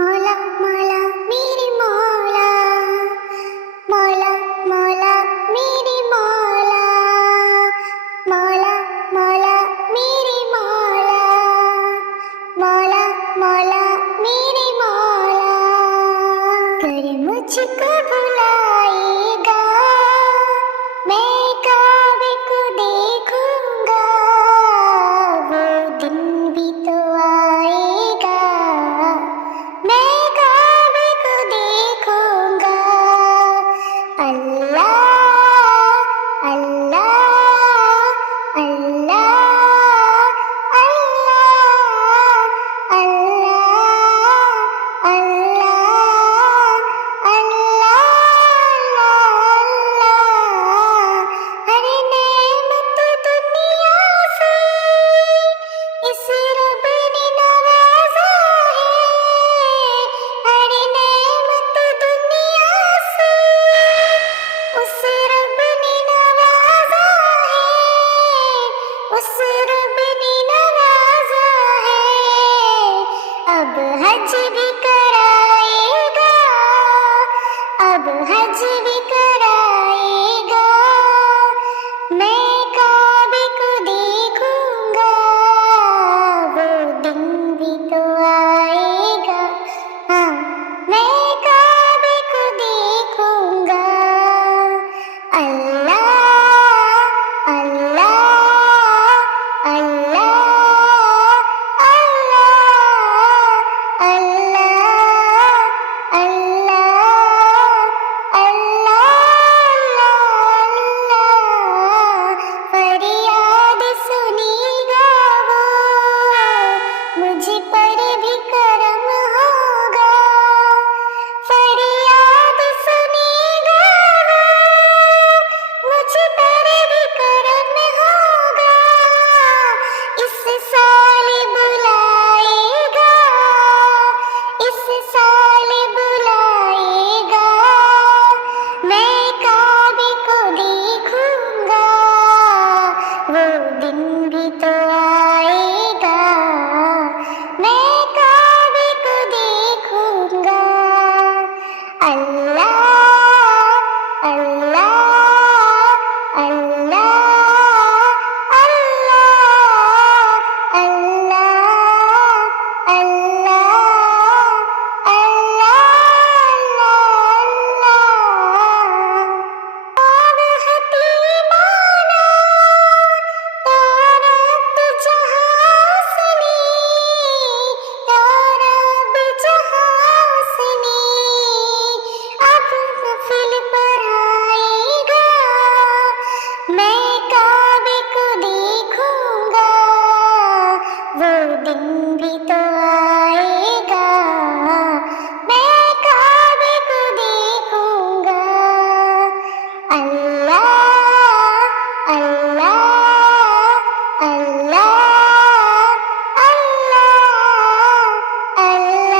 मौला मौला मेरे मौला, मौला मौला मेरे मौला, मौला मौला मेरे मौला, मौला मौला मेरे मौला। कर मुझको बुलाएगा, मैं काबे को देखूंगा, वो दिन भी तो आएगा, मैं काबे को देखूंगा। अल्लाह अल्लाह अल्लाह अल्लाह अल्लाह अल्लाह अल्लाह अल्लाह। हर नेमत दुनिया से इस रब ने नवाजा है, हर नेमत दुनिया से उस रब ने नवाजा है, उस रब ने नवाजा है। अब हज भी कराएगा, अब हज भी कराएगा, मैं काबे को देखूंगा, वो दिन भी तो आएगा। हाँ, मैं काबे को देखूंगा। अल्लाह अल्लाह अल्लाह अल्लाह अल्लाह अल्लाह अल्लाह अल्लाह। फरियाद सुनेगा वो, मुझ पर भी करम होगा, फरियाद सुनेगा वो, मुझ पर भी करम होगा। इस साल बुलाएगा, इस साल बुलाएगा, मैं काबे को देखूंगा, वो दिन भी तो आएगा, मैं काबे को देखूंगा। अल्लाह अल्लाह अल्लाह अल्लाह अल्लाह अल्लाह अल्लाह अल्लाह। अब हतीमाना या रब जहासनी, या रब जहासनी, अब महफिल पर आएगा, मैं काबे को देखूंगा, वो दिन भी तो आएगा, मैं काबे को देखूंगा। अल्लाह अल्लाह अल्लाह अल्लाह अल्लाह अल्लाह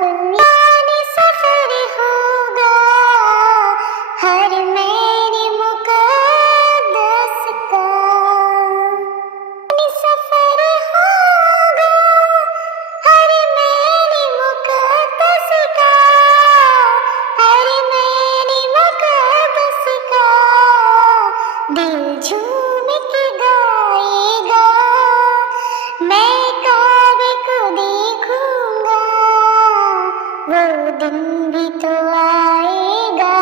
अल्लाह। सफर होगा हर मेरे मुकद्दस का, सफर होगा हर मेरे मुकद्दस का, हर मेरे मुकद्दस का। दिल झूम के गाएगा, मैं काबे को देखूंगा, वो दिन भी तो आएगा।